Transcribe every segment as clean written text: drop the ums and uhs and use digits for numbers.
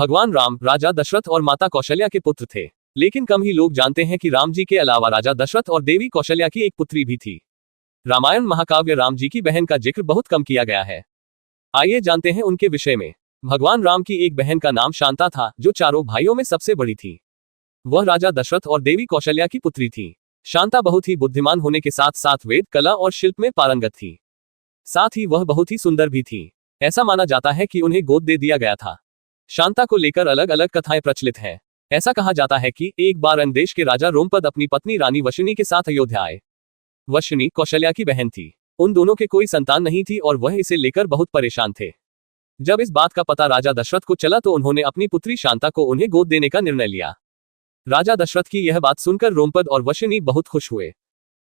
भगवान राम राजा दशरथ और माता कौशल्या के पुत्र थे, लेकिन कम ही लोग जानते हैं कि राम जी के अलावा राजा दशरथ और देवी कौशल्या की एक पुत्री भी थी। रामायण महाकाव्य राम जी की बहन का जिक्र बहुत कम किया गया है। आइए जानते हैं उनके विषय में। भगवान राम की एक बहन का नाम शांता था, जो चारों भाइयों में सबसे बड़ी थी। वह राजा दशरथ और देवी कौशल्या की पुत्री थी। शांता बहुत ही बुद्धिमान होने के साथ साथ वेद, कला और शिल्प में पारंगत थी। साथ ही वह बहुत ही सुंदर भी थी। ऐसा माना जाता है कि उन्हें गोद दे दिया गया था। शांता को लेकर अलग अलग कथाएं प्रचलित हैं। ऐसा कहा जाता है कि एक बार अन्य देश के राजा रोमपद अपनी पत्नी रानी वशिनी के साथ अयोध्या आए। वशिनी कौशल्या की बहन थी। उन दोनों के कोई संतान नहीं थी और वह इसे लेकर बहुत परेशान थे। जब इस बात का पता राजा दशरथ को चला तो उन्होंने अपनी पुत्री शांता को उन्हें गोद देने का निर्णय लिया। राजा दशरथ की यह बात सुनकर रोमपद और वशिनी बहुत खुश हुए।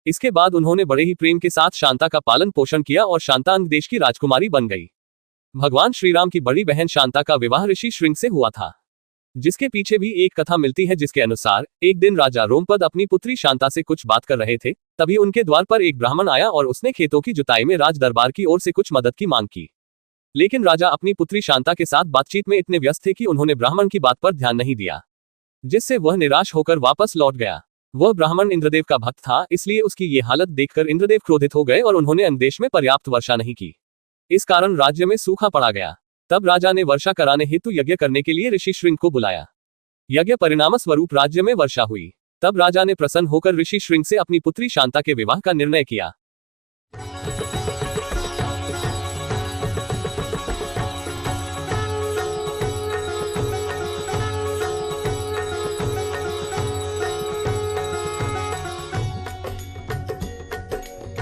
इसके बाद उन्होंने बड़े ही प्रेम के साथ शांता का पालन पोषण किया और शांता अन्य देश की राजकुमारी बन गई। भगवान श्री राम की बड़ी बहन शांता का विवाह ऋषि श्रृंग से हुआ था, जिसके पीछे भी एक कथा मिलती है, जिसके अनुसार एक दिन राजा रोमपद अपनी पुत्री शांता से कुछ बात कर रहे थे। तभी उनके द्वार पर एक ब्राह्मण आया और उसने खेतों की जुताई में राज दरबार की ओर से कुछ मदद की मांग की। लेकिन राजा अपनी पुत्री शांता के साथ बातचीत में इतने व्यस्त थे कि उन्होंने ब्राह्मण की बात पर ध्यान नहीं दिया, जिससे वह निराश होकर वापस लौट गया। वह ब्राह्मण इंद्रदेव का भक्त था, इसलिए उसकी ये हालत देखकर इंद्रदेव क्रोधित हो गए और उन्होंने अन्य देश में पर्याप्त वर्षा नहीं की। इस कारण राज्य में सूखा पड़ा गया। तब राजा ने वर्षा कराने हेतु यज्ञ करने के लिए ऋषि श्रृंग को बुलाया। यज्ञ परिणाम स्वरूप राज्य में वर्षा हुई। तब राजा ने प्रसन्न होकर ऋषि श्रृंग से अपनी पुत्री शांता के विवाह का निर्णय किया।